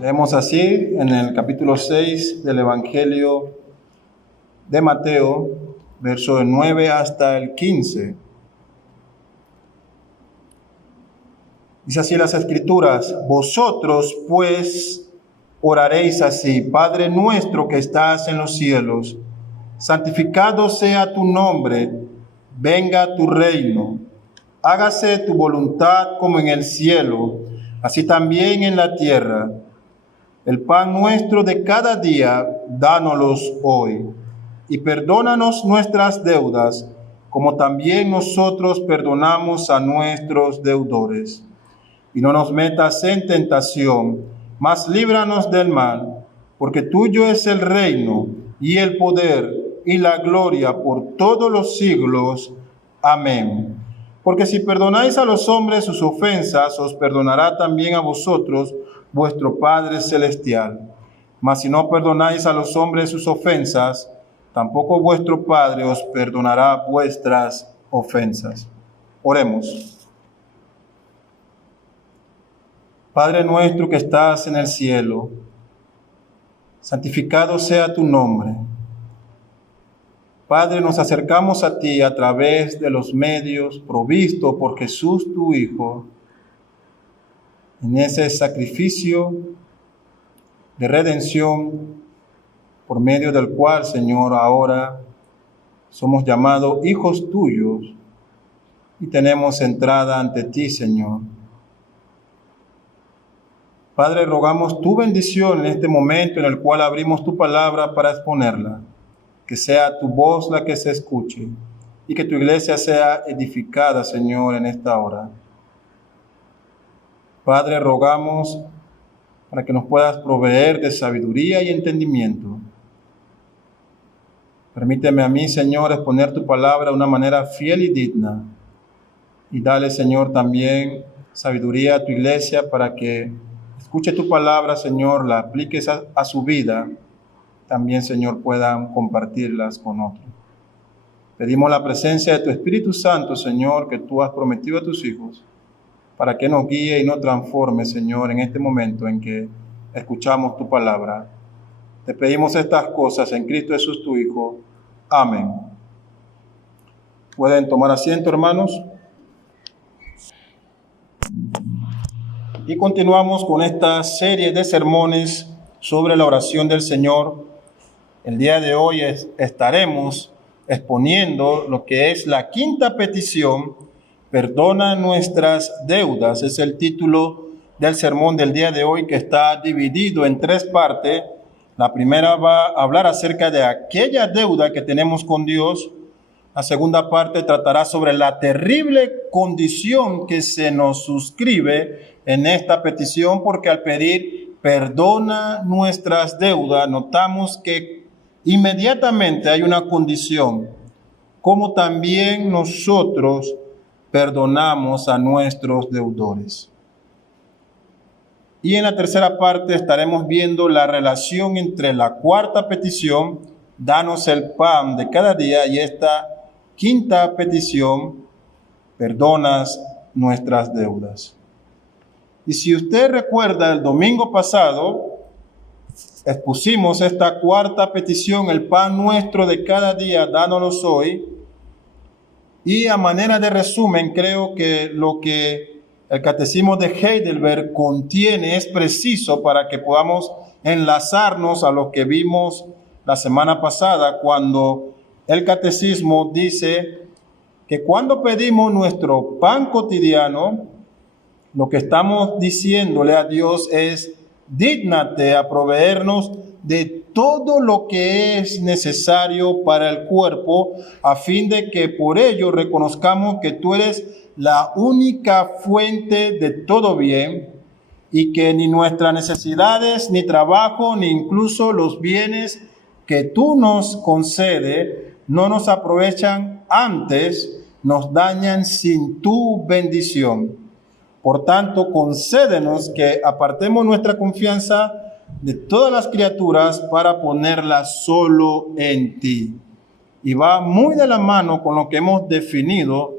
Leemos así en el capítulo 6 del Evangelio de Mateo, verso del 9 hasta el 15. Dice así las Escrituras: Vosotros, pues, oraréis así: Padre nuestro que estás en los cielos, santificado sea tu nombre, venga tu reino, hágase tu voluntad como en el cielo, así también en la tierra. El pan nuestro de cada día, dánoslo hoy, y perdónanos nuestras deudas, como también nosotros perdonamos a nuestros deudores. Y no nos metas en tentación, mas líbranos del mal, porque tuyo es el reino, y el poder, y la gloria por todos los siglos. Amén. Porque si perdonáis a los hombres sus ofensas, os perdonará también a vosotros vuestro Padre Celestial. Mas si no perdonáis a los hombres sus ofensas, tampoco vuestro Padre os perdonará vuestras ofensas. Oremos. Padre nuestro que estás en el cielo, santificado sea tu nombre. Padre, nos acercamos a ti a través de los medios provistos por Jesús tu Hijo, en ese sacrificio de redención por medio del cual, Señor, ahora somos llamados hijos tuyos y tenemos entrada ante ti, Señor. Padre, rogamos tu bendición en este momento en el cual abrimos tu palabra para exponerla, que sea tu voz la que se escuche y que tu iglesia sea edificada, Señor, en esta hora. Padre, rogamos para que nos puedas proveer de sabiduría y entendimiento. Permíteme a mí, Señor, exponer tu palabra de una manera fiel y digna. Y dale, Señor, también sabiduría a tu iglesia para que escuche tu palabra, Señor, la apliques a su vida. También, Señor, puedan compartirlas con otros. Pedimos la presencia de tu Espíritu Santo, Señor, que tú has prometido a tus hijos, para que nos guíe y nos transforme, Señor, en este momento en que escuchamos tu palabra. Te pedimos estas cosas en Cristo Jesús, tu Hijo. Amén. ¿Pueden tomar asiento, hermanos? Y continuamos con esta serie de sermones sobre la oración del Señor. El día de hoy estaremos exponiendo lo que es la quinta petición: perdona nuestras deudas. Es el título del sermón del día de hoy, que está dividido en tres partes. La primera va a hablar acerca de aquella deuda que tenemos con Dios. La segunda parte tratará sobre la terrible condición que se nos suscribe en esta petición, porque al pedir perdona nuestras deudas, notamos que inmediatamente hay una condición, como también nosotros perdonamos a nuestros deudores. Y en la tercera parte estaremos viendo la relación entre la cuarta petición, danos el pan de cada día, y esta quinta petición, perdonas nuestras deudas. Y si usted recuerda, el domingo pasado expusimos esta cuarta petición, el pan nuestro de cada día, dánoslo hoy. Y a manera de resumen, creo que lo que el Catecismo de Heidelberg contiene es preciso para que podamos enlazarnos a lo que vimos la semana pasada, cuando el Catecismo dice que cuando pedimos nuestro pan cotidiano, lo que estamos diciéndole a Dios es: dígnate a proveernos de todo lo que es necesario para el cuerpo, a fin de que por ello reconozcamos que tú eres la única fuente de todo bien, y que ni nuestras necesidades, ni trabajo, ni incluso los bienes que tú nos concedes, no nos aprovechan, antes nos dañan sin tu bendición. Por tanto, concédenos que apartemos nuestra confianza de todas las criaturas para ponerla solo en ti. Y va muy de la mano con lo que hemos definido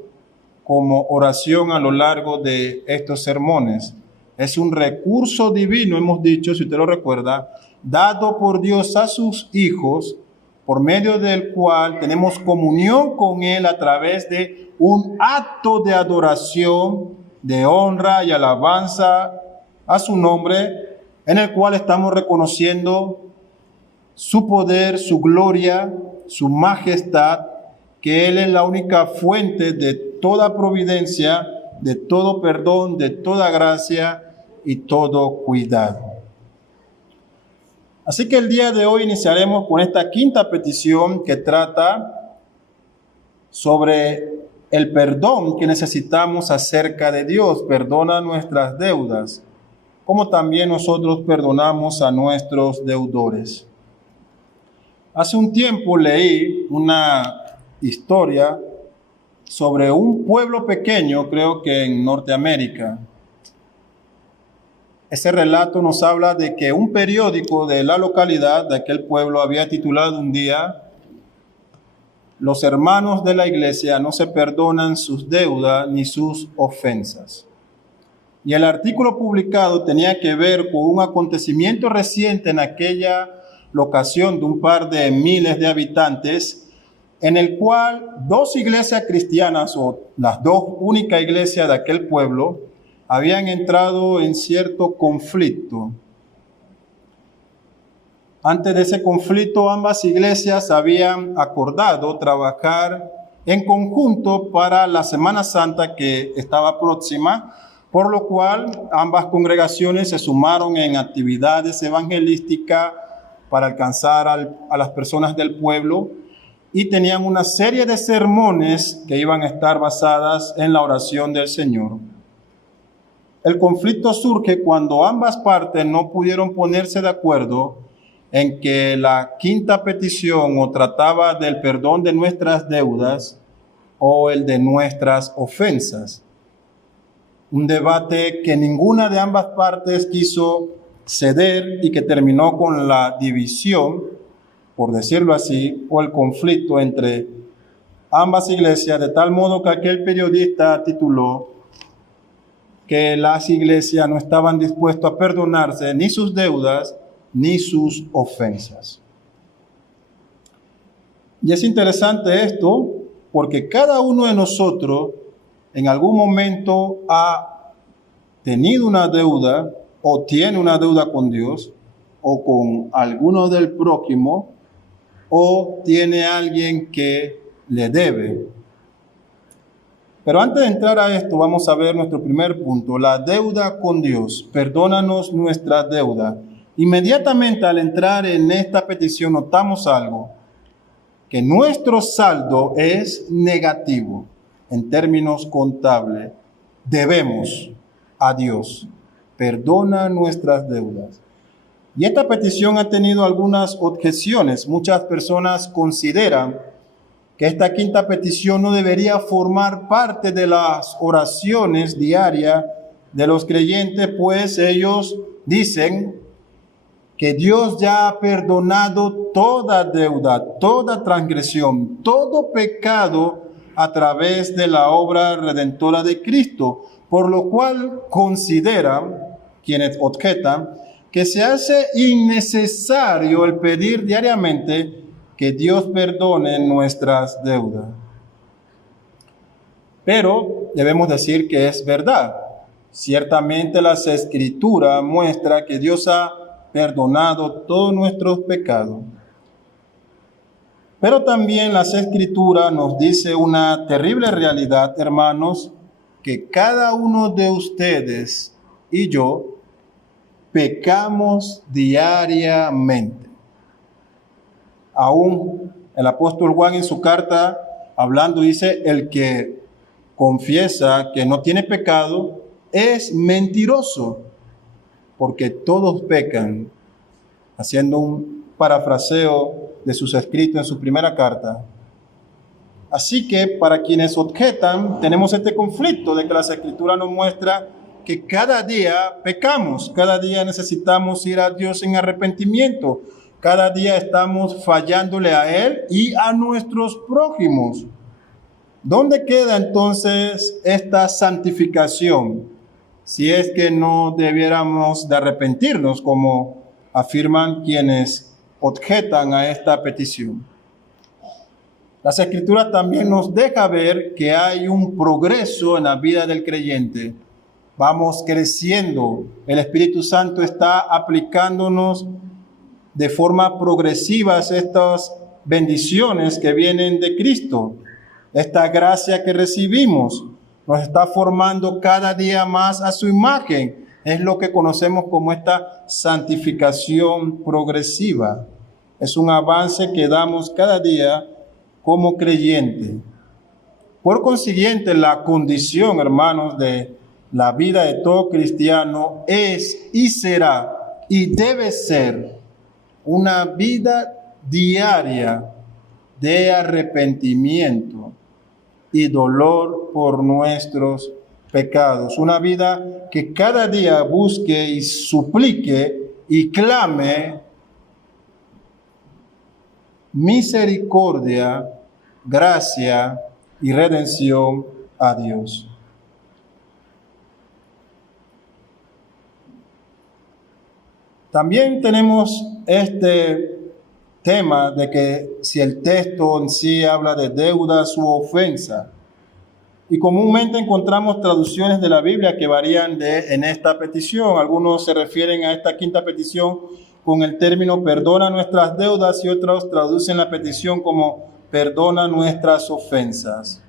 como oración a lo largo de estos sermones. Es un recurso divino, hemos dicho, si usted lo recuerda, dado por Dios a sus hijos, por medio del cual tenemos comunión con Él a través de un acto de adoración, de honra y alabanza a su nombre, en el cual estamos reconociendo su poder, su gloria, su majestad, que Él es la única fuente de toda providencia, de todo perdón, de toda gracia y todo cuidado. Así que el día de hoy iniciaremos con esta quinta petición que trata sobre el perdón que necesitamos acerca de Dios. Perdona nuestras deudas, como también nosotros perdonamos a nuestros deudores. Hace un tiempo leí una historia sobre un pueblo pequeño, creo que en Norteamérica. Ese relato nos habla de que un periódico de la localidad de aquel pueblo había titulado un día: "Los hermanos de la iglesia no se perdonan sus deudas ni sus ofensas". Y el artículo publicado tenía que ver con un acontecimiento reciente en aquella locación de un par de miles de habitantes, en el cual dos iglesias cristianas, o las dos únicas iglesias de aquel pueblo, habían entrado en cierto conflicto. Antes de ese conflicto, ambas iglesias habían acordado trabajar en conjunto para la Semana Santa que estaba próxima, por lo cual ambas congregaciones se sumaron en actividades evangelísticas para alcanzar a las personas del pueblo, y tenían una serie de sermones que iban a estar basadas en la oración del Señor. El conflicto surge cuando ambas partes no pudieron ponerse de acuerdo en que la quinta petición o trataba del perdón de nuestras deudas o el de nuestras ofensas. Un debate que ninguna de ambas partes quiso ceder y que terminó con la división, por decirlo así, o el conflicto entre ambas iglesias, de tal modo que aquel periodista tituló que las iglesias no estaban dispuestas a perdonarse ni sus deudas ni sus ofensas. Y es interesante esto porque cada uno de nosotros en algún momento ha tenido una deuda o tiene una deuda con Dios o con alguno del prójimo, o tiene alguien que le debe. Pero antes de entrar a esto, vamos a ver nuestro primer punto, la deuda con Dios. Perdónanos nuestra deuda. Inmediatamente al entrar en esta petición notamos algo, que nuestro saldo es negativo en términos contables. Debemos a Dios. Perdona nuestras deudas. Y esta petición ha tenido algunas objeciones. Muchas personas consideran que esta quinta petición no debería formar parte de las oraciones diarias de los creyentes, pues ellos dicen que Dios ya ha perdonado toda deuda, toda transgresión, todo pecado a través de la obra redentora de Cristo, por lo cual consideran, quienes objetan, que se hace innecesario el pedir diariamente que Dios perdone nuestras deudas. Pero debemos decir que es verdad. Ciertamente las Escrituras muestran que Dios ha perdonado todos nuestros pecados. Pero también las Escrituras nos dice una terrible realidad, hermanos, que cada uno de ustedes y yo pecamos diariamente. Aún el apóstol Juan en su carta hablando dice, el que confiesa que no tiene pecado es mentiroso, porque todos pecan, haciendo un parafraseo de sus escritos en su primera carta. Así que para quienes objetan, tenemos este conflicto de que las Escrituras nos muestra que cada día pecamos, cada día necesitamos ir a Dios en arrepentimiento, cada día estamos fallándole a Él y a nuestros prójimos. ¿Dónde queda entonces esta santificación? si es que no debiéramos de arrepentirnos, como afirman quienes objetan a esta petición. Las Escrituras también nos deja ver que hay un progreso en la vida del creyente. Vamos creciendo. El Espíritu Santo está aplicándonos de forma progresiva estas bendiciones que vienen de Cristo. Esta gracia que recibimos nos está formando cada día más a su imagen. Es lo que conocemos como esta santificación progresiva. Es un avance que damos cada día como creyente. Por consiguiente, la condición, hermanos, de la vida de todo cristiano es y será y debe ser una vida diaria de arrepentimiento y dolor por nuestros pecados. Una vida que cada día busque y suplique y clame misericordia, gracia y redención a Dios. También tenemos este tema de que si el texto en sí habla de deudas u ofensa. Y comúnmente encontramos traducciones de la Biblia que varían en esta petición. Algunos se refieren a esta quinta petición con el término perdona nuestras deudas y otros traducen la petición como perdona nuestras ofensas.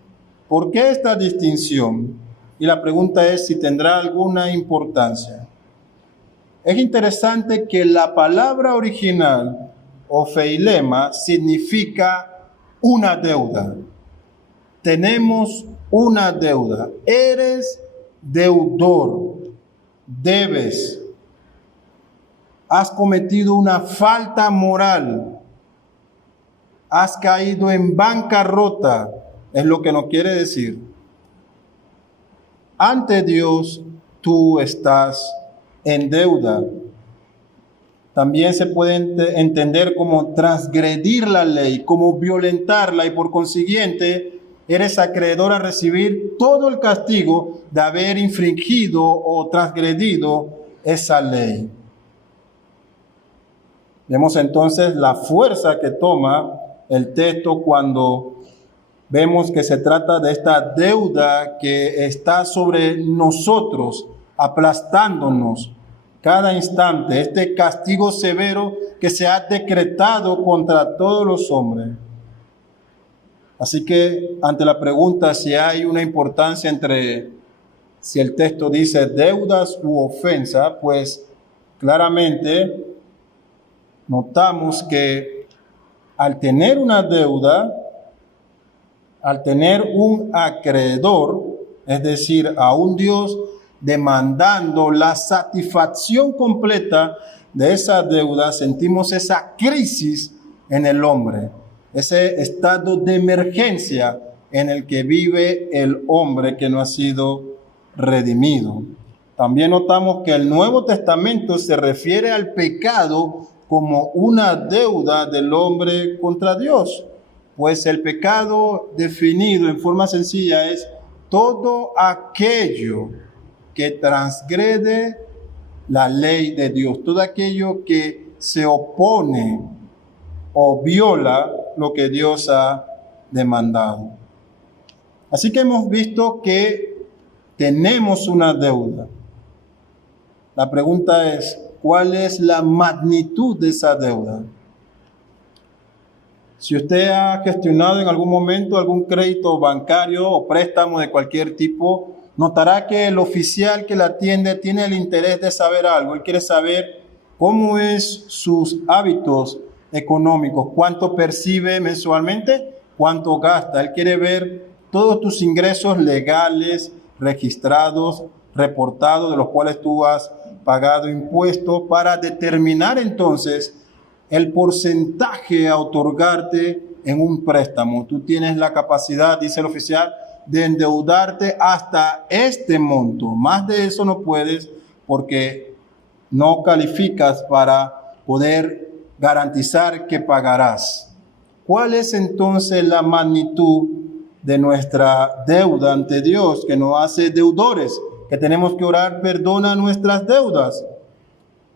¿Por qué esta distinción? Y la pregunta es si tendrá alguna importancia. Es interesante que la palabra original, ofeilema, significa una deuda. Tenemos una deuda. Eres deudor. Debes. Has cometido una falta moral. Has caído en bancarrota. Es lo que nos quiere decir. Ante Dios, tú estás en deuda. También se puede entender como transgredir la ley, como violentarla y por consiguiente eres acreedor a recibir todo el castigo de haber infringido o transgredido esa ley. Vemos entonces la fuerza que toma el texto cuando vemos que se trata de esta deuda que está sobre nosotros, aplastándonos cada instante, este castigo severo que se ha decretado contra todos los hombres. Así que ante la pregunta si hay una importancia entre si el texto dice deudas u ofensa, pues claramente notamos que al tener una deuda, al tener un acreedor, es decir, a un Dios demandando la satisfacción completa de esa deuda, sentimos esa crisis en el hombre, ese estado de emergencia en el que vive el hombre que no ha sido redimido. También notamos que el Nuevo Testamento se refiere al pecado como una deuda del hombre contra Dios, pues el pecado definido en forma sencilla es todo aquello que transgrede la ley de Dios, todo aquello que se opone o viola lo que Dios ha demandado. Así que hemos visto que tenemos una deuda. La pregunta es, ¿cuál es la magnitud de esa deuda? Si usted ha gestionado en algún momento algún crédito bancario o préstamo de cualquier tipo, notará que el oficial que la atiende tiene el interés de saber algo. Él quiere saber cómo es sus hábitos económicos, cuánto percibe mensualmente, cuánto gasta. Él quiere ver todos tus ingresos legales, registrados, reportados, de los cuales tú has pagado impuestos, para determinar entonces el porcentaje a otorgarte en un préstamo. Tú tienes la capacidad, dice el oficial, de endeudarte hasta este monto. Más de eso no puedes porque no calificas para poder garantizar que pagarás. ¿Cuál es entonces la magnitud de nuestra deuda ante Dios que nos hace deudores, que tenemos que orar, perdona nuestras deudas.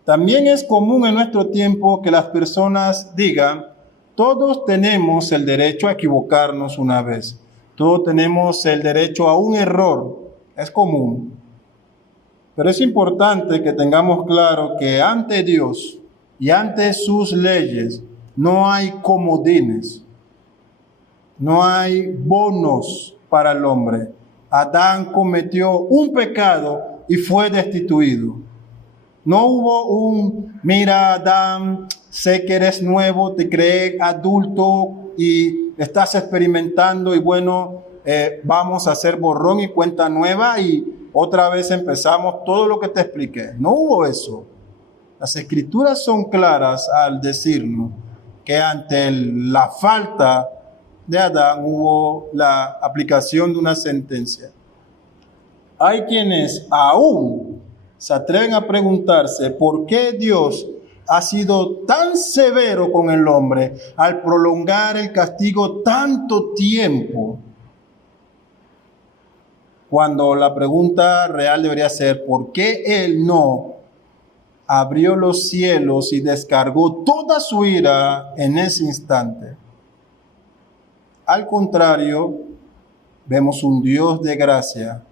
También es común en nuestro tiempo que las personas digan, todos tenemos el derecho a equivocarnos una vez. Todos tenemos el derecho a un error. Es común. Pero es importante que tengamos claro que ante Dios y ante sus leyes no hay comodines. No hay bonos para el hombre. Adán cometió un pecado y fue destituido. No hubo mira Adán, sé que eres nuevo, te creé adulto y estás experimentando y bueno, vamos a hacer borrón y cuenta nueva y otra vez empezamos todo lo que te expliqué. No hubo eso. Las escrituras son claras al decirnos que ante la falta de Adán hubo la aplicación de una sentencia. Hay quienes aún se atreven a preguntarse por qué Dios ha sido tan severo con el hombre al prolongar el castigo tanto tiempo, cuando la pregunta real debería ser ¿por qué Él no abrió los cielos y descargó toda su ira en ese instante? Al contrario, vemos un Dios de gracia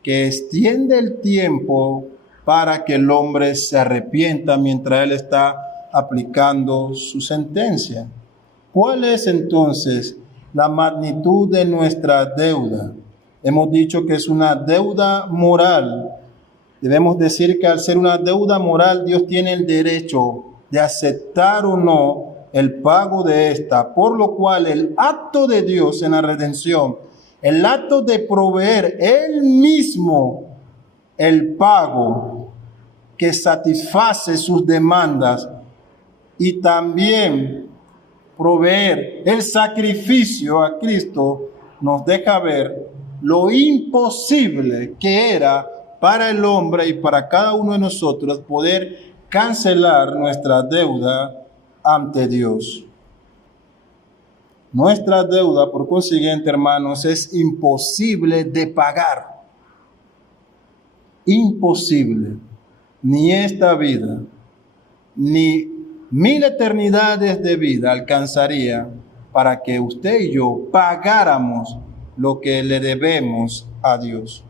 que extiende el tiempo para que el hombre se arrepienta mientras él está aplicando su sentencia. ¿Cuál es entonces la magnitud de nuestra deuda? Hemos dicho que es una deuda moral. Debemos decir que al ser una deuda moral, Dios tiene el derecho de aceptar o no el pago de esta, por lo cual el acto de Dios en la redención, el acto de proveer Él mismo el pago que satisface sus demandas y también proveer el sacrificio a Cristo, nos deja ver lo imposible que era para el hombre y para cada uno de nosotros poder cancelar nuestra deuda ante Dios. Nuestra deuda, por consiguiente, hermanos, es imposible de pagar. Imposible. Ni esta vida, ni 1000 eternidades de vida alcanzaría para que usted y yo pagáramos lo que le debemos a Dios.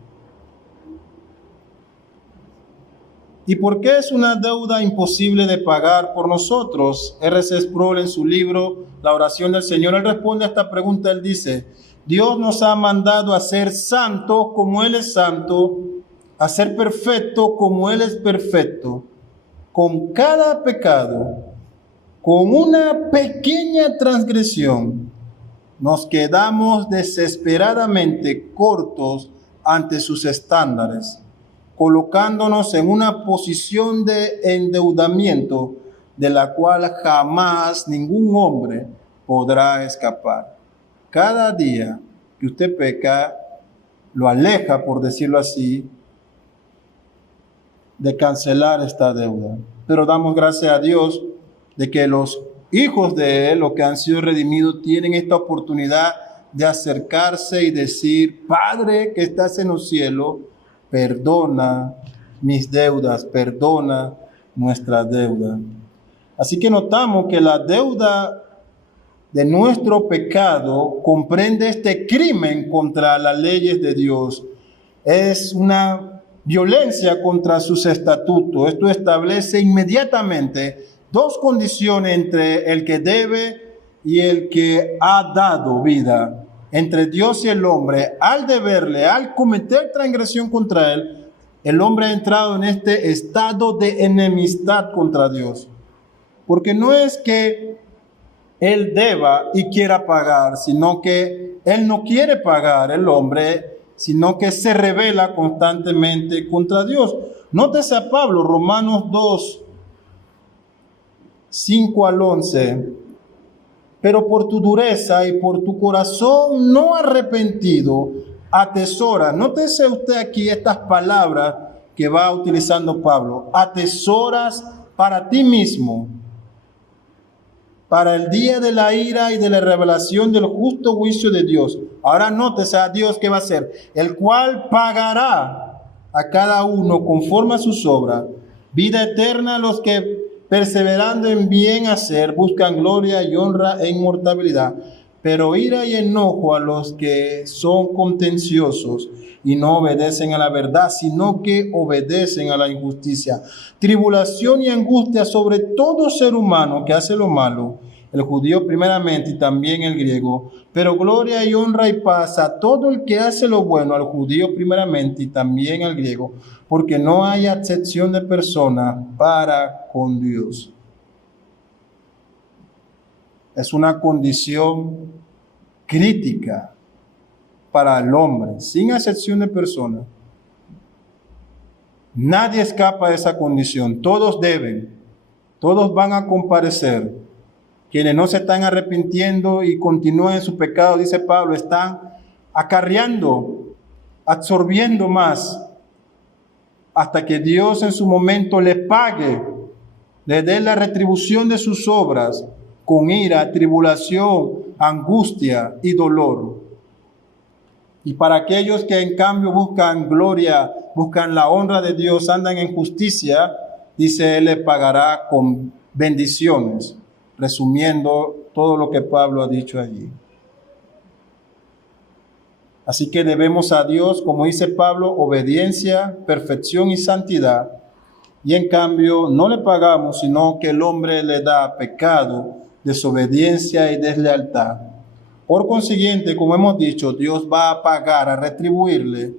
¿Y por qué es una deuda imposible de pagar por nosotros? R.C. Sproul en su libro La oración del Señor, él responde a esta pregunta, él dice, Dios nos ha mandado a ser santos como Él es santo, a ser perfecto como Él es perfecto. Con cada pecado, con una pequeña transgresión, nos quedamos desesperadamente cortos ante sus estándares, colocándonos en una posición de endeudamiento de la cual jamás ningún hombre podrá escapar. Cada día que usted peca, lo aleja, por decirlo así, de cancelar esta deuda. Pero damos gracias a Dios de que los hijos de Él, los que han sido redimidos, tienen esta oportunidad de acercarse y decir, Padre que estás en los cielos, perdona mis deudas, perdona nuestra deuda. Así que notamos que la deuda de nuestro pecado comprende este crimen contra las leyes de Dios. Es una violencia contra sus estatutos. Esto establece inmediatamente dos condiciones entre el que debe y el que ha dado vida. Entre Dios y el hombre, al deberle, al cometer transgresión contra él, el hombre ha entrado en este estado de enemistad contra Dios. Porque no es que él deba y quiera pagar, sino que él no quiere pagar, el hombre, sino que se rebela constantemente contra Dios. Nótese a Pablo, Romanos 2, 5 al 11. Pero por tu dureza y por tu corazón no arrepentido, atesora. Nótese usted aquí estas palabras que va utilizando Pablo. Atesoras para ti mismo, para el día de la ira y de la revelación del justo juicio de Dios. Ahora nótese a Dios que va a hacer, el cual pagará a cada uno conforme a sus obras, vida eterna a los que perseverando en bien hacer buscan gloria y honra e inmortalidad, pero ira y enojo a los que son contenciosos y no obedecen a la verdad, sino que obedecen a la injusticia. Tribulación y angustia sobre todo ser humano que hace lo malo, el judío primeramente y también el griego, pero gloria y honra y paz a todo el que hace lo bueno, al judío primeramente y también al griego, porque no hay acepción de persona para con Dios. Es una condición crítica para el hombre, sin acepción de persona. Nadie escapa de esa condición. Todos deben, todos van a comparecer. Quienes no se están arrepintiendo y continúan en su pecado, dice Pablo, están acarreando, absorbiendo más, hasta que Dios en su momento les pague, les dé la retribución de sus obras, con ira, tribulación, angustia y dolor. Y para aquellos que en cambio buscan gloria, buscan la honra de Dios, andan en justicia, dice Él les pagará con bendiciones, resumiendo todo lo que Pablo ha dicho allí. Así que debemos a Dios, como dice Pablo, obediencia, perfección y santidad. Y en cambio no le pagamos, sino que el hombre le da pecado, desobediencia y deslealtad. Por consiguiente, como hemos dicho, Dios va a pagar, a retribuirle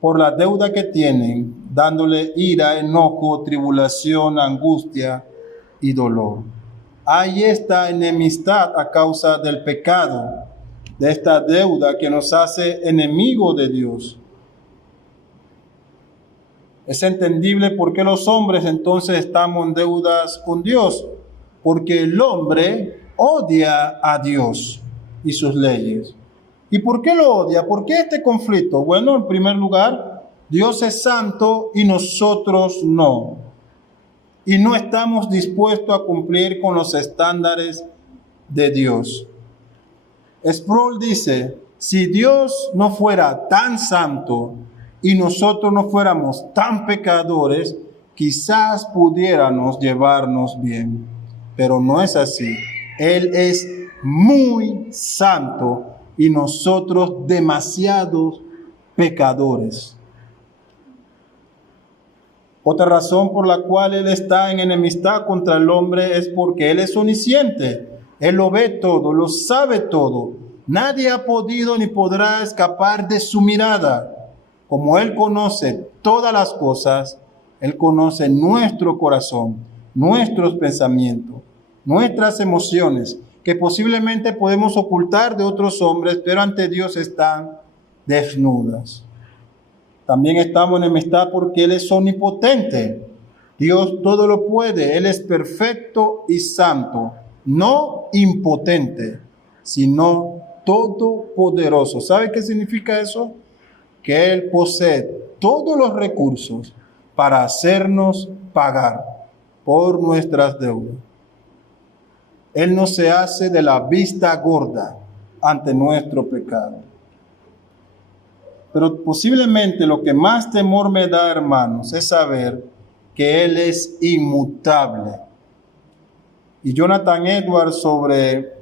por la deuda que tienen, dándole ira, enojo, tribulación, angustia y dolor. Hay esta enemistad a causa del pecado, de esta deuda que nos hace enemigos de Dios. Es entendible por qué los hombres entonces estamos en deudas con Dios, porque el hombre odia a Dios y sus leyes. ¿Y por qué lo odia? ¿Por qué este conflicto? Bueno, en primer lugar, Dios es santo y nosotros no. Y no estamos dispuestos a cumplir con los estándares de Dios. Sproul dice, si Dios no fuera tan santo y nosotros no fuéramos tan pecadores, quizás pudiéramos llevarnos bien. Pero no es así. Él es muy santo y nosotros demasiados pecadores. Otra razón por la cual Él está en enemistad contra el hombre es porque Él es omnisciente. Él lo ve todo, lo sabe todo. Nadie ha podido ni podrá escapar de su mirada. Como Él conoce todas las cosas, Él conoce nuestro corazón, nuestros pensamientos, nuestras emociones, que posiblemente podemos ocultar de otros hombres, pero ante Dios están desnudas. También estamos en enemistad porque Él es omnipotente. Dios todo lo puede. Él es perfecto y santo, no impotente, sino todopoderoso. ¿Sabe qué significa eso? Que Él posee todos los recursos para hacernos pagar por nuestras deudas. Él no se hace de la vista gorda ante nuestro pecado. Pero posiblemente lo que más temor me da, hermanos, es saber que Él es inmutable. Y Jonathan Edwards, sobre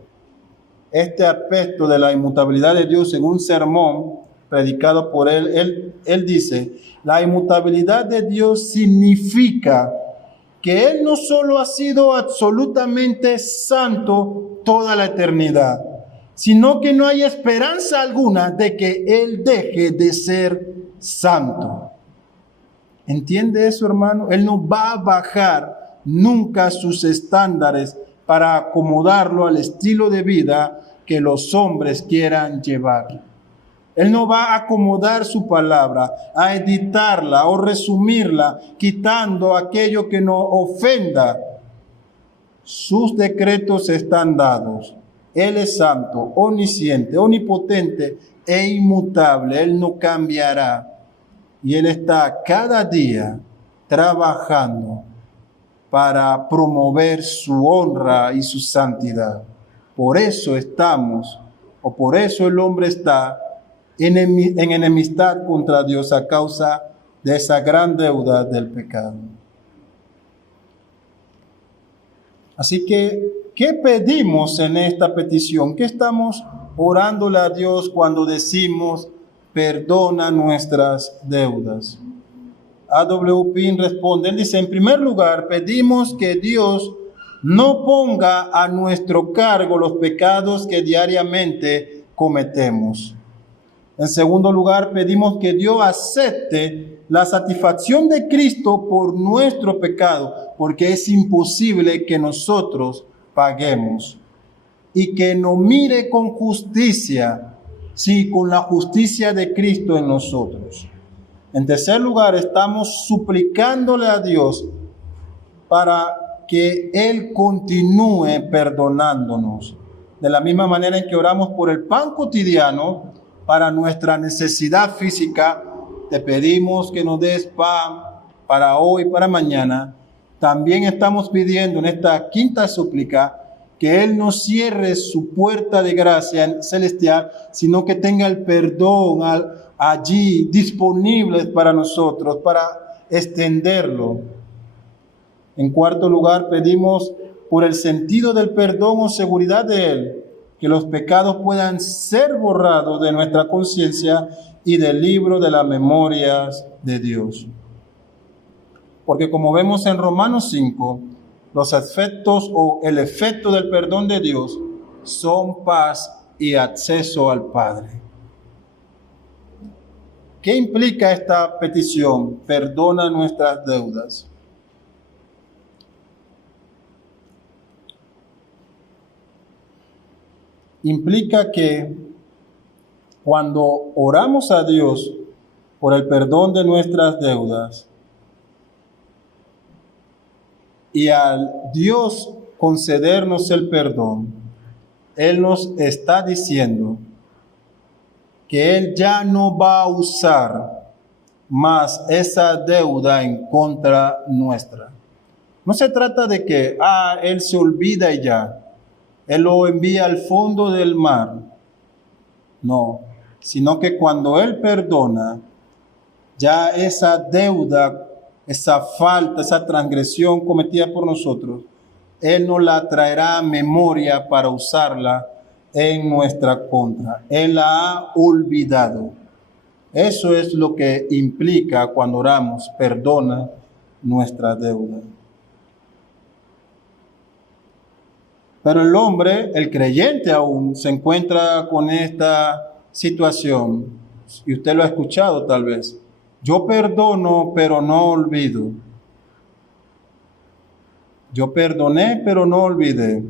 este aspecto de la inmutabilidad de Dios en un sermón predicado por él dice, la inmutabilidad de Dios significa que Él no solo ha sido absolutamente santo toda la eternidad, sino que no hay esperanza alguna de que Él deje de ser santo. ¿Entiende eso, hermano? Él no va a bajar nunca sus estándares para acomodarlo al estilo de vida que los hombres quieran llevar. Él no va a acomodar su palabra, a editarla o resumirla, quitando aquello que nos ofenda. Sus decretos están dados. Él es santo, omnisciente, omnipotente e inmutable. Él no cambiará. Y Él está cada día trabajando para promover su honra y su santidad. Por eso estamos, o por eso el hombre está en enemistad contra Dios a causa de esa gran deuda del pecado. Así que, ¿qué pedimos en esta petición? ¿Qué estamos orándole a Dios cuando decimos perdona nuestras deudas? A.W. Pink responde, él dice, en primer lugar, pedimos que Dios no ponga a nuestro cargo los pecados que diariamente cometemos. En segundo lugar, pedimos que Dios acepte la satisfacción de Cristo por nuestro pecado, porque es imposible que nosotros paguemos. Y que nos mire con justicia, sí, con la justicia de Cristo en nosotros. En tercer lugar, estamos suplicándole a Dios para que Él continúe perdonándonos. De la misma manera en que oramos por el pan cotidiano, para nuestra necesidad física, te pedimos que nos des pan para hoy, para mañana. También estamos pidiendo en esta quinta súplica que Él no cierre su puerta de gracia celestial, sino que tenga el perdón allí disponible para nosotros, para extenderlo. En cuarto lugar, pedimos por el sentido del perdón o seguridad de Él, que los pecados puedan ser borrados de nuestra conciencia y del libro de las memorias de Dios. Porque como vemos en Romanos 5, los efectos o el efecto del perdón de Dios son paz y acceso al Padre. ¿Qué implica esta petición? Perdona nuestras deudas. Implica que cuando oramos a Dios por el perdón de nuestras deudas y al Dios concedernos el perdón, Él nos está diciendo que Él ya no va a usar más esa deuda en contra nuestra. No se trata de que, Él se olvida y ya. Él lo envía al fondo del mar. No, sino que cuando Él perdona, ya esa deuda, esa falta, esa transgresión cometida por nosotros, Él nos la traerá a memoria para usarla en nuestra contra. Él la ha olvidado. Eso es lo que implica cuando oramos, perdona nuestra deuda. Pero el hombre, el creyente aún, se encuentra con esta situación. Y usted lo ha escuchado tal vez. Yo perdono, pero no olvido. Yo perdoné, pero no olvidé.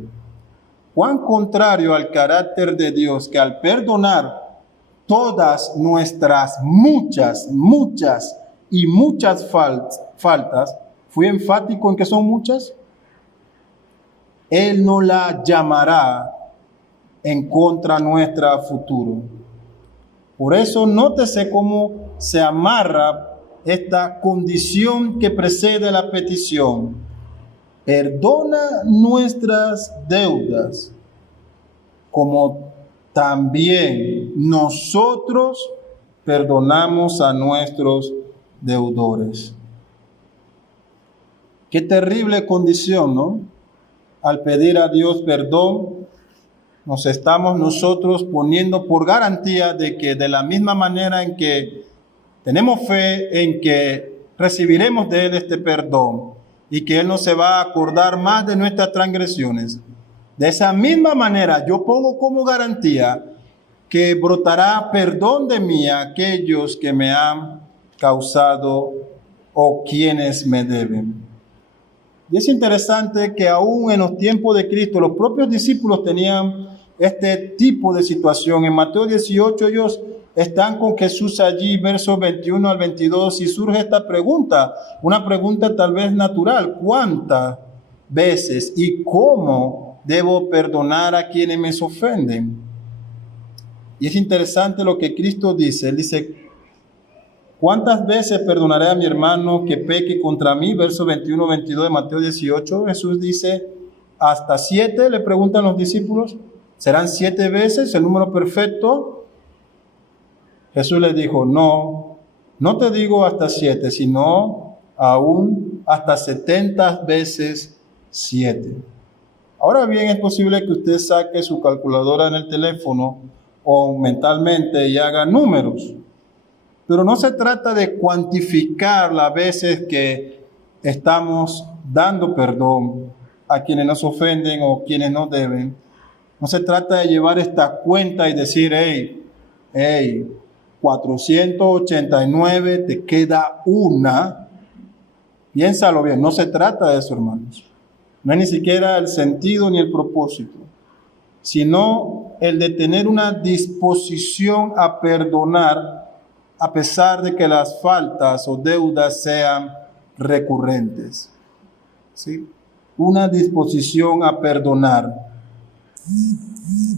Cuán contrario al carácter de Dios, que al perdonar todas nuestras muchas faltas, ¿fui enfático en que son muchas? Él no la llamará en contra nuestra futuro. Por eso nótese cómo se amarra esta condición que precede la petición. Perdona nuestras deudas, como también nosotros perdonamos a nuestros deudores. Qué terrible condición, ¿no? Al pedir a Dios perdón, nos estamos nosotros poniendo por garantía de que de la misma manera en que tenemos fe en que recibiremos de Él este perdón y que Él no se va a acordar más de nuestras transgresiones, de esa misma manera yo pongo como garantía que brotará perdón de mí a aquellos que me han causado o quienes me deben. Y es interesante que aún en los tiempos de Cristo, los propios discípulos tenían este tipo de situación. En Mateo 18 ellos están con Jesús allí, versos 21 al 22, y surge esta pregunta, una pregunta tal vez natural: ¿cuántas veces y cómo debo perdonar a quienes me ofenden? Y es interesante lo que Cristo dice. Él dice: ¿cuántas veces perdonaré a mi hermano que peque contra mí? Versos 21-22 de Mateo 18. Jesús dice: ¿hasta 7? Le preguntan los discípulos. ¿Serán 7 veces el número perfecto? Jesús le dijo, no, no te digo hasta 7, sino aún hasta 70 veces 7. Ahora bien, es posible que usted saque su calculadora en el teléfono o mentalmente y haga números. Pero no se trata de cuantificar las veces que estamos dando perdón a quienes nos ofenden o quienes nos deben. No se trata de llevar esta cuenta y decir, hey, 489, te queda una. Piénsalo bien, no se trata de eso, hermanos. No es ni siquiera el sentido ni el propósito, sino el de tener una disposición a perdonar a pesar de que las faltas o deudas sean recurrentes. ¿Sí? Una disposición a perdonar.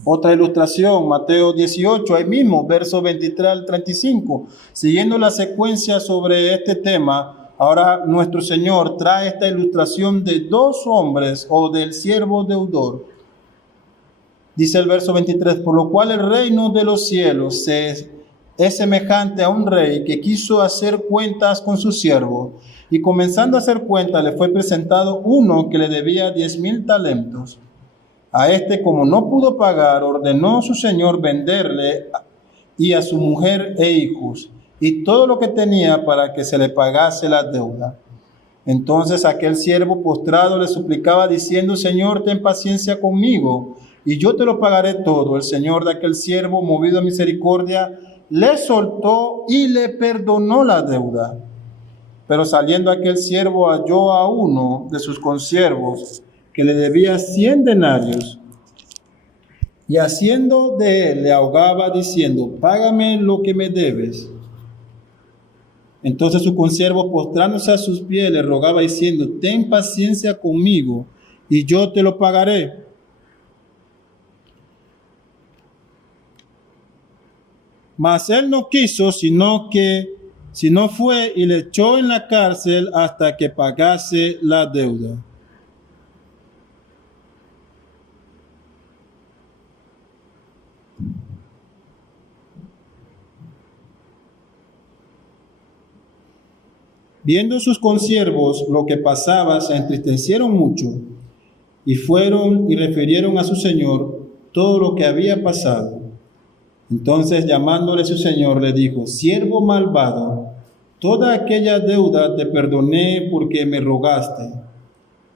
Otra ilustración, Mateo 18, ahí mismo, versos 23 al 35. Siguiendo la secuencia sobre este tema, ahora nuestro Señor trae esta ilustración de dos hombres o del siervo deudor. Dice el verso 23, por lo cual el reino de los cielos es semejante a un rey que quiso hacer cuentas con su siervo, y comenzando a hacer cuentas le fue presentado uno que le debía 10,000 talentos. A este, como no pudo pagar, ordenó su señor venderle y a su mujer e hijos, y todo lo que tenía para que se le pagase la deuda. Entonces aquel siervo postrado le suplicaba diciendo, Señor, ten paciencia conmigo, y yo te lo pagaré todo. El señor de aquel siervo, movido a misericordia, le soltó y le perdonó la deuda. Pero saliendo aquel siervo halló a uno de sus consiervos que le debía 100 denarios, y haciendo de él le ahogaba diciendo, págame lo que me debes. Entonces su consiervo, postrándose a sus pies, le rogaba diciendo, ten paciencia conmigo y yo te lo pagaré. Mas él no quiso, sino fue y le echó en la cárcel hasta que pagase la deuda. Viendo sus consiervos lo que pasaba, se entristecieron mucho y fueron y refirieron a su señor todo lo que había pasado. Entonces, llamándole su señor, le dijo, siervo malvado, toda aquella deuda te perdoné porque me rogaste.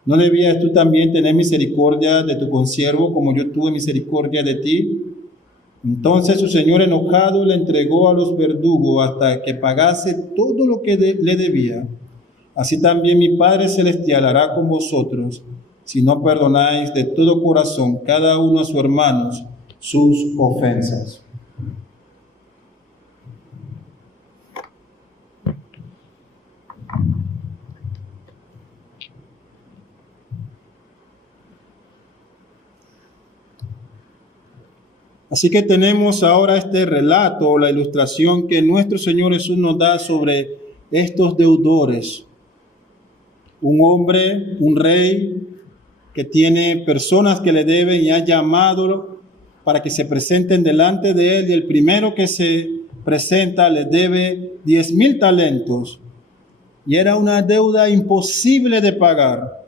¿No debías tú también tener misericordia de tu consiervo como yo tuve misericordia de ti? Entonces su señor enojado le entregó a los verdugos hasta que pagase todo lo que le debía. Así también mi Padre Celestial hará con vosotros, si no perdonáis de todo corazón cada uno a sus hermanos sus ofensas. Así que tenemos ahora este relato, la ilustración que nuestro Señor Jesús nos da sobre estos deudores. Un hombre, un rey que tiene personas que le deben y ha llamado para que se presenten delante de él, y el primero que se presenta le debe 10,000 talentos y era una deuda imposible de pagar.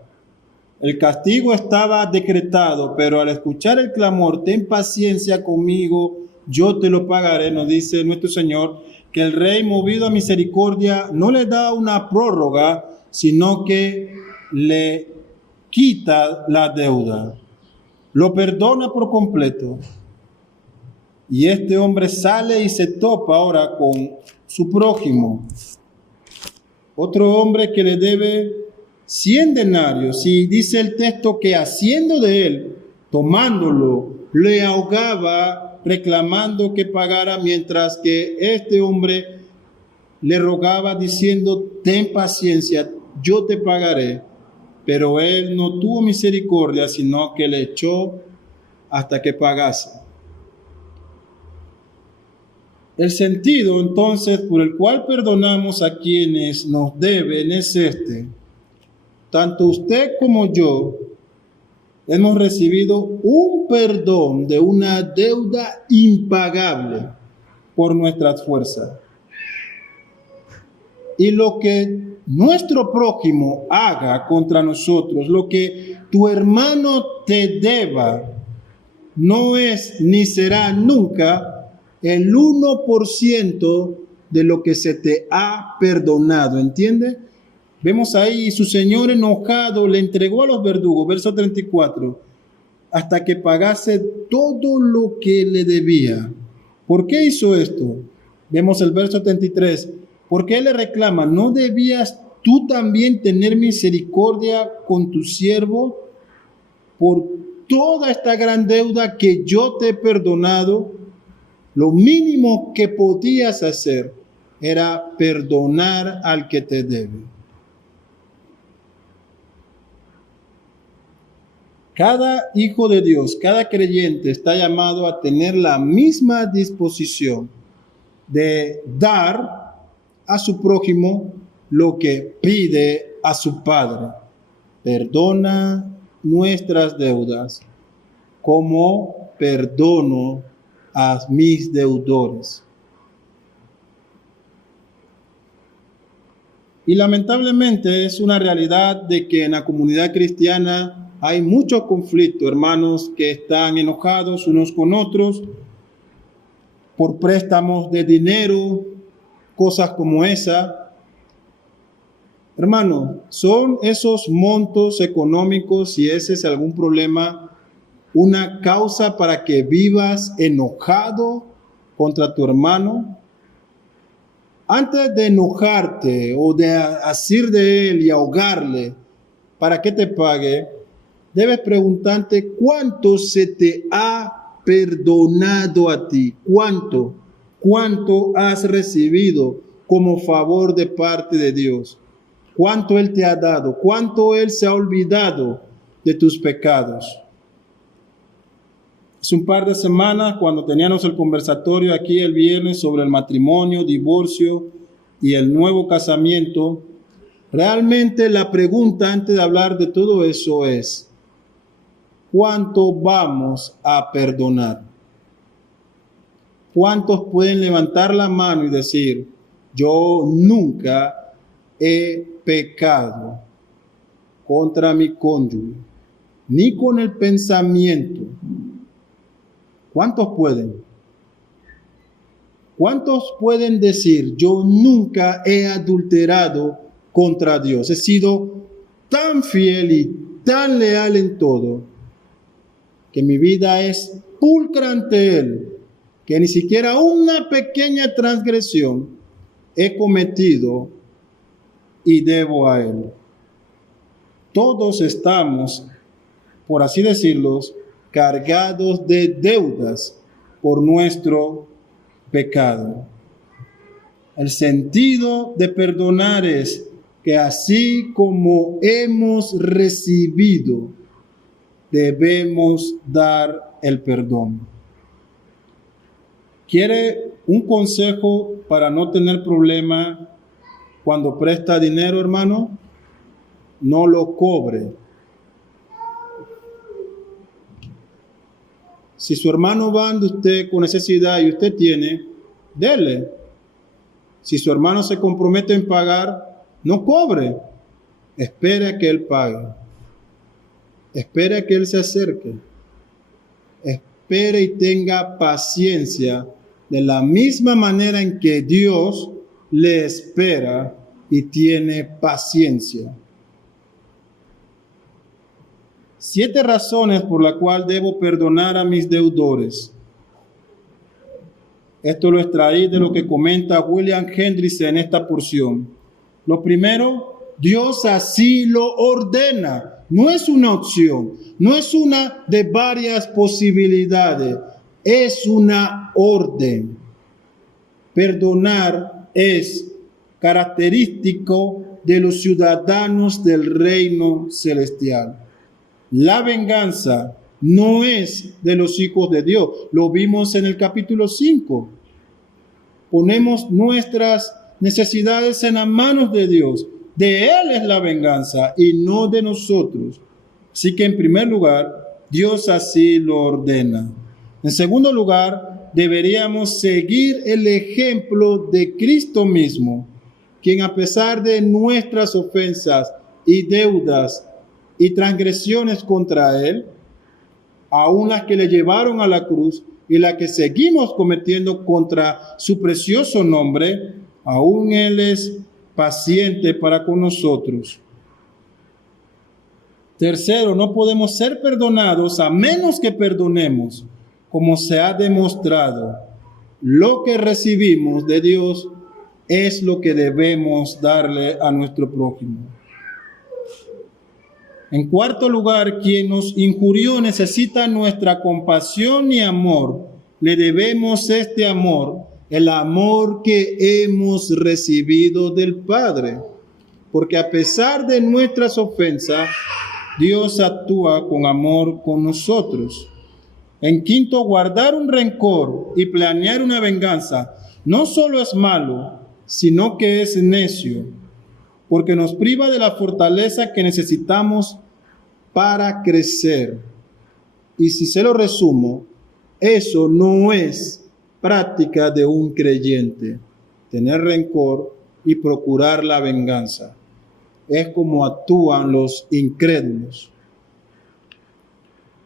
El castigo estaba decretado, pero al escuchar el clamor, ten paciencia conmigo, yo te lo pagaré, nos dice nuestro Señor, que el rey, movido a misericordia, no le da una prórroga, sino que le quita la deuda, lo perdona por completo. Y este hombre sale y se topa ahora con su prójimo, otro hombre que le debe 100 denarios, y dice el texto que haciendo de él, tomándolo, le ahogaba reclamando que pagara, mientras que este hombre le rogaba diciendo, ten paciencia, yo te pagaré. Pero él no tuvo misericordia, sino que le echó hasta que pagase. El sentido entonces por el cual perdonamos a quienes nos deben es este: tanto usted como yo hemos recibido un perdón de una deuda impagable. por nuestras fuerzas. Y lo que nuestro prójimo haga contra nosotros, lo que tu hermano te deba, no es ni será nunca el 1% de lo que se te ha perdonado, ¿entiende? Vemos ahí, su señor enojado le entregó a los verdugos, verso 34, hasta que pagase todo lo que le debía. ¿Por qué hizo esto? Vemos el verso 33, porque él le reclama, ¿no debías tú también tener misericordia con tu siervo por toda esta gran deuda que yo te he perdonado? Lo mínimo que podías hacer era perdonar al que te debe. Cada hijo de Dios, cada creyente está llamado a tener la misma disposición de dar a su prójimo lo que pide a su Padre. Perdona nuestras deudas como perdono a mis deudores. Y lamentablemente es una realidad de que en la comunidad cristiana hay mucho conflicto, hermanos que están enojados unos con otros por préstamos de dinero, cosas como esa. Hermanos, ¿son esos montos económicos, si ese es algún problema, una causa para que vivas enojado contra tu hermano? Antes de enojarte o de asir de él y ahogarle para que te pague, debes preguntarte cuánto se te ha perdonado a ti. ¿Cuánto has recibido como favor de parte de Dios? ¿Cuánto Él te ha dado? ¿Cuánto Él se ha olvidado de tus pecados? Hace un par de semanas, cuando teníamos el conversatorio aquí el viernes sobre el matrimonio, divorcio y el nuevo casamiento, realmente la pregunta antes de hablar de todo eso es, ¿cuánto vamos a perdonar? ¿Cuántos pueden levantar la mano y decir, yo nunca he pecado contra mi cónyuge, ni con el pensamiento? ¿Cuántos pueden? ¿Cuántos pueden decir, yo nunca he adulterado contra Dios? He sido tan fiel y tan leal en todo, que mi vida es pulcra ante Él, que ni siquiera una pequeña transgresión he cometido y debo a Él. Todos estamos, por así decirlo, cargados de deudas por nuestro pecado. El sentido de perdonar es que así como hemos recibido, debemos dar el perdón. ¿Quiere un consejo para no tener problema cuando presta dinero, hermano? No lo cobre. Si su hermano va ante usted con necesidad y usted tiene, dele. Si su hermano se compromete en pagar, no cobre. Espere a que él pague. Espere a que él se acerque. Espere y tenga paciencia de la misma manera en que Dios le espera y tiene paciencia. 7 razones por las cuales debo perdonar a mis deudores. Esto lo extraí de lo que comenta William Hendriksen en esta porción. Lo primero, Dios así lo ordena. No es una opción, no es una de varias posibilidades, es una orden. Perdonar es característico de los ciudadanos del reino celestial. La venganza no es de los hijos de Dios. Lo vimos en el capítulo 5. Ponemos nuestras necesidades en las manos de Dios. De Él es la venganza y no de nosotros. Así que en primer lugar, Dios así lo ordena. En segundo lugar, deberíamos seguir el ejemplo de Cristo mismo, quien a pesar de nuestras ofensas y deudas y transgresiones contra Él, aun las que le llevaron a la cruz y las que seguimos cometiendo contra su precioso nombre, aún Él es paciente para con nosotros. Tercero, no podemos ser perdonados a menos que perdonemos, como se ha demostrado. Lo que recibimos de Dios es lo que debemos darle a nuestro prójimo. En cuarto lugar, quien nos injurió necesita nuestra compasión y amor. Le debemos este amor, el amor que hemos recibido del Padre. Porque a pesar de nuestras ofensas, Dios actúa con amor con nosotros. En quinto, guardar un rencor y planear una venganza no solo es malo, sino que es necio, porque nos priva de la fortaleza que necesitamos para crecer. Y si se lo resumo, eso no es práctica de un creyente, tener rencor y procurar la venganza. Es como actúan los incrédulos.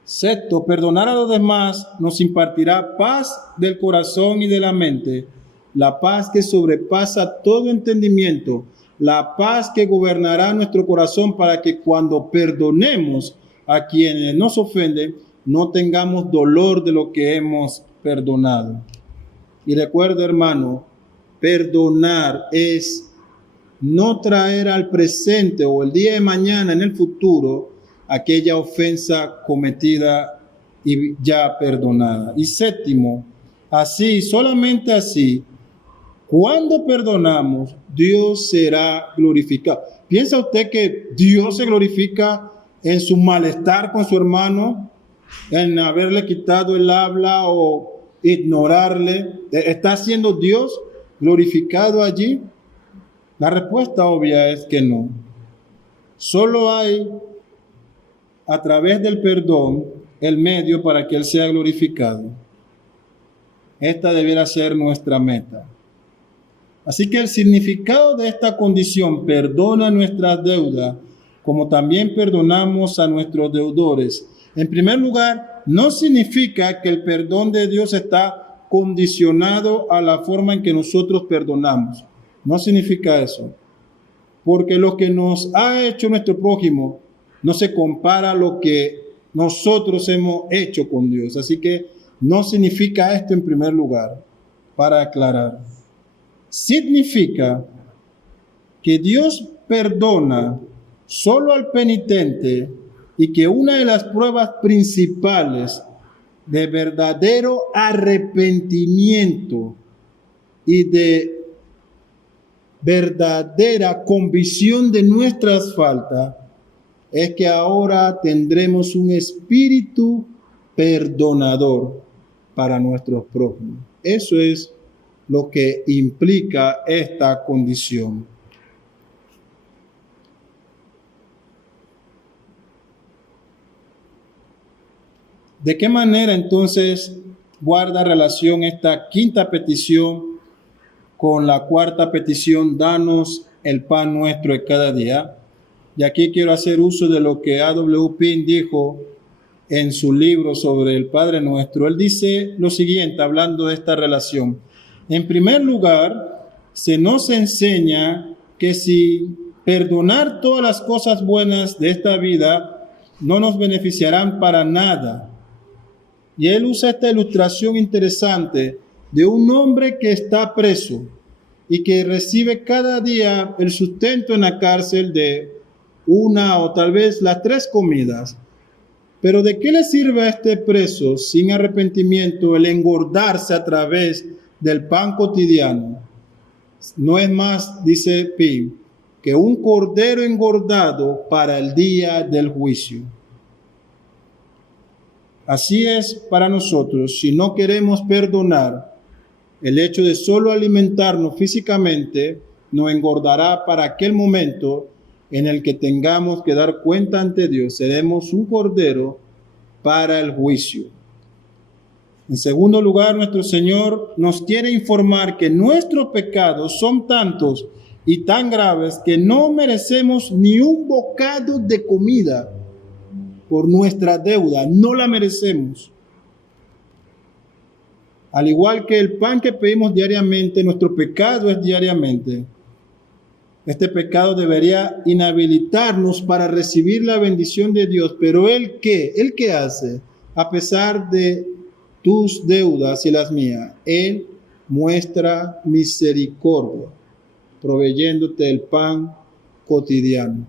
Sexto, perdonar a los demás nos impartirá paz del corazón y de la mente, la paz que sobrepasa todo entendimiento, la paz que gobernará nuestro corazón para que cuando perdonemos a quienes nos ofenden, no tengamos dolor de lo que hemos perdonado. Y recuerda, hermano, perdonar es no traer al presente o el día de mañana en el futuro aquella ofensa cometida y ya perdonada. Y séptimo, así, solamente así, cuando perdonamos, Dios será glorificado. ¿Piensa usted que Dios se glorifica en su malestar con su hermano, en haberle quitado el habla o ignorarle? ¿Está siendo Dios glorificado allí? La respuesta obvia es que no. Solo hay a través del perdón el medio para que Él sea glorificado. Esta debiera ser nuestra meta. Así que el significado de esta condición, perdona nuestras deudas, como también perdonamos a nuestros deudores. En primer lugar, no significa que el perdón de Dios está condicionado a la forma en que nosotros perdonamos. No significa eso. Porque lo que nos ha hecho nuestro prójimo no se compara a lo que nosotros hemos hecho con Dios. Así que no significa esto en primer lugar, para aclarar. Significa que Dios perdona solo al penitente y que una de las pruebas principales de verdadero arrepentimiento y de verdadera convicción de nuestras faltas es que ahora tendremos un espíritu perdonador para nuestros prójimos. Eso es lo que implica esta condición. ¿De qué manera entonces guarda relación esta quinta petición con la cuarta petición, danos el pan nuestro de cada día? Y aquí quiero hacer uso de lo que A.W. Pink dijo en su libro sobre el Padre Nuestro. Él dice lo siguiente, hablando de esta relación. En primer lugar, se nos enseña que si perdonar todas las cosas buenas de esta vida no nos beneficiarán para nada. Y él usa esta ilustración interesante de un hombre que está preso y que recibe cada día el sustento en la cárcel de una o tal vez las 3 comidas. Pero ¿de qué le sirve a este preso sin arrepentimiento el engordarse a través del pan cotidiano? No es más, dice Pim, que un cordero engordado para el día del juicio. Así es para nosotros, si no queremos perdonar, el hecho de solo alimentarnos físicamente nos engordará para aquel momento en el que tengamos que dar cuenta ante Dios. Seremos un cordero para el juicio. En segundo lugar, nuestro Señor nos quiere informar que nuestros pecados son tantos y tan graves que no merecemos ni un bocado de comida por nuestra deuda, no la merecemos. Al igual que el pan que pedimos diariamente, nuestro pecado es diariamente. Este pecado debería inhabilitarnos para recibir la bendición de Dios, pero ¿Él qué? ¿Él qué hace? A pesar de tus deudas y las mías, Él muestra misericordia, proveyéndote el pan cotidiano.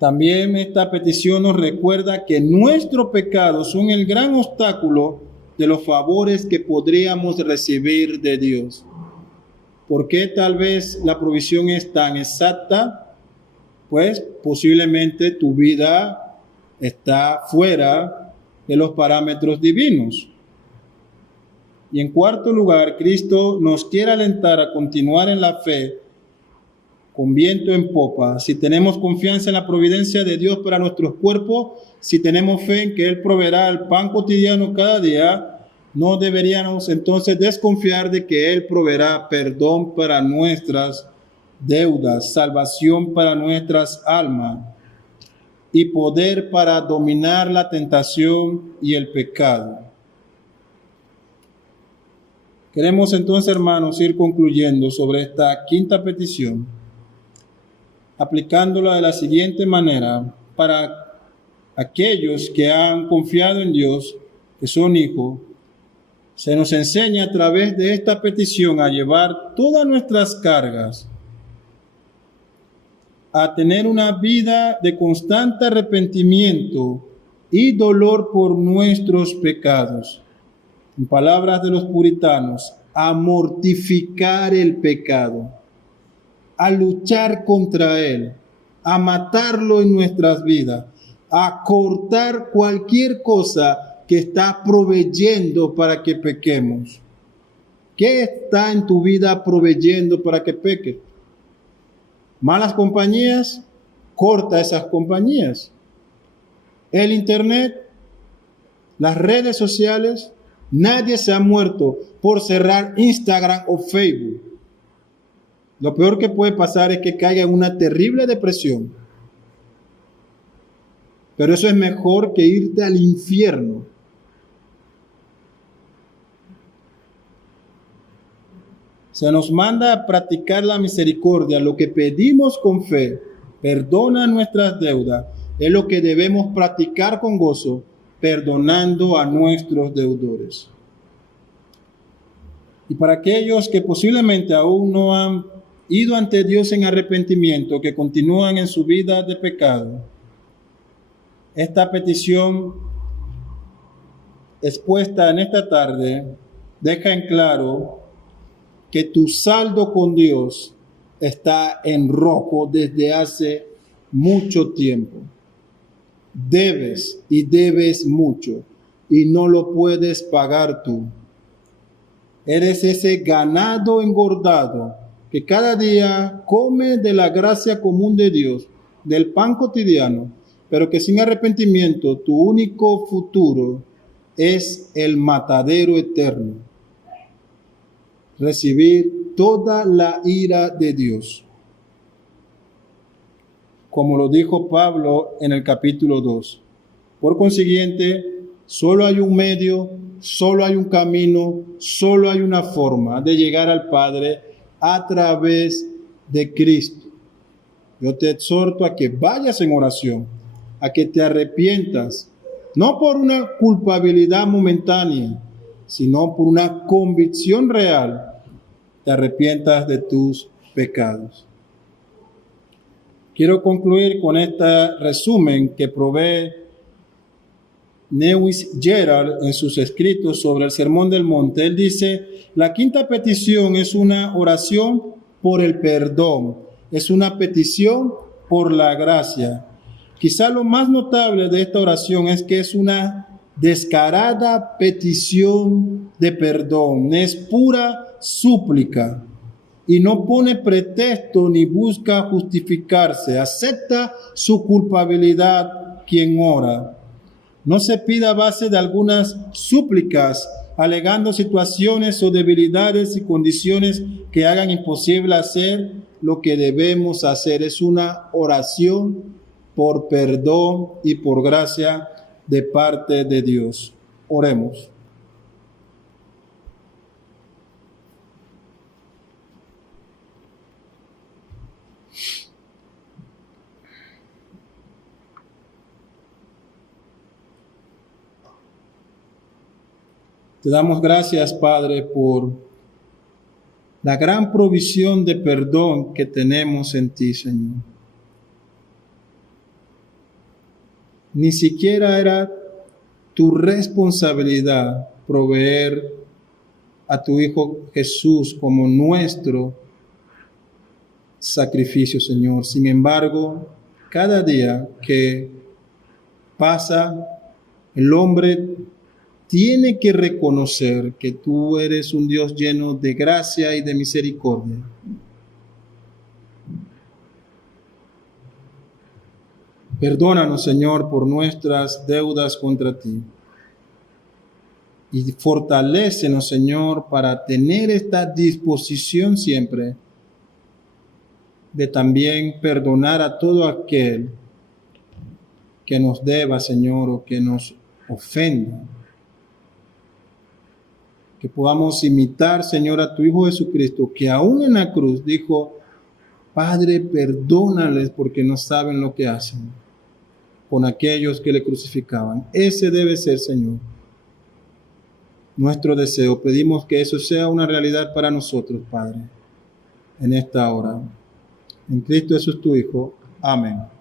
También esta petición nos recuerda que nuestros pecados son el gran obstáculo de los favores que podríamos recibir de Dios. ¿Por qué tal vez la provisión es tan exacta? Pues posiblemente tu vida está fuera de los parámetros divinos. Y en cuarto lugar, Cristo nos quiere alentar a continuar en la fe con viento en popa. Si tenemos confianza en la providencia de Dios para nuestros cuerpos, si tenemos fe en que Él proveerá el pan cotidiano cada día, no deberíamos entonces desconfiar de que Él proveerá perdón para nuestras deudas, salvación para nuestras almas y poder para dominar la tentación y el pecado. Queremos entonces, hermanos, ir concluyendo sobre esta quinta petición, aplicándola de la siguiente manera: para aquellos que han confiado en Dios, que son hijos, se nos enseña a través de esta petición a llevar todas nuestras cargas, a tener una vida de constante arrepentimiento y dolor por nuestros pecados. En palabras de los puritanos, a mortificar el pecado, a luchar contra él, a matarlo en nuestras vidas, a cortar cualquier cosa que está proveyendo para que pequemos. ¿Qué está en tu vida proveyendo para que peques? ¿Malas compañías? Corta esas compañías. El internet, las redes sociales. Nadie se ha muerto por cerrar Instagram o Facebook. Lo peor que puede pasar es que caiga en una terrible depresión. Pero eso es mejor que irte al infierno. Se nos manda a practicar la misericordia, lo que pedimos con fe, perdona nuestras deudas, es lo que debemos practicar con gozo, perdonando a nuestros deudores. Y para aquellos que posiblemente aún no han ido ante Dios en arrepentimiento, que continúan en su vida de pecado, esta petición expuesta en esta tarde deja en claro que tu saldo con Dios está en rojo desde hace mucho tiempo. Debes y debes mucho y no lo puedes pagar tú. Eres ese ganado engordado que cada día come de la gracia común de Dios, del pan cotidiano, pero que sin arrepentimiento tu único futuro es el matadero eterno. Recibir toda la ira de Dios. Como lo dijo Pablo en el capítulo 2. Por consiguiente, solo hay un medio, solo hay un camino, solo hay una forma de llegar al Padre a través de Cristo. Yo te exhorto a que vayas en oración, a que te arrepientas, no por una culpabilidad momentánea, sino por una convicción real, te arrepientas de tus pecados. Quiero concluir con este resumen que provee Lewis Gerald en sus escritos sobre el Sermón del Monte. Él dice: la quinta petición es una oración por el perdón, es una petición por la gracia. Quizá lo más notable de esta oración es que es una descarada petición de perdón, es pura súplica. y no pone pretexto ni busca justificarse. Acepta su culpabilidad quien ora. No se pida a base de algunas súplicas, alegando situaciones o debilidades y condiciones que hagan imposible hacer lo que debemos hacer. Es una oración por perdón y por gracia de parte de Dios. Oremos. Te damos gracias, Padre, por la gran provisión de perdón que tenemos en ti, Señor. Ni siquiera era tu responsabilidad proveer a tu Hijo Jesús como nuestro sacrificio, Señor. Sin embargo, cada día que pasa, el hombre tiene que reconocer que tú eres un Dios lleno de gracia y de misericordia. Perdónanos, Señor, por nuestras deudas contra ti. Y fortalécenos, Señor, para tener esta disposición siempre de también perdonar a todo aquel que nos deba, Señor, o que nos ofenda. Que podamos imitar, Señor, a tu Hijo Jesucristo, que aún en la cruz dijo: Padre, perdónales porque no saben lo que hacen con aquellos que le crucificaban. Ese debe ser, Señor, nuestro deseo. Pedimos que eso sea una realidad para nosotros, Padre, en esta hora. En Cristo Jesús, tu Hijo. Amén.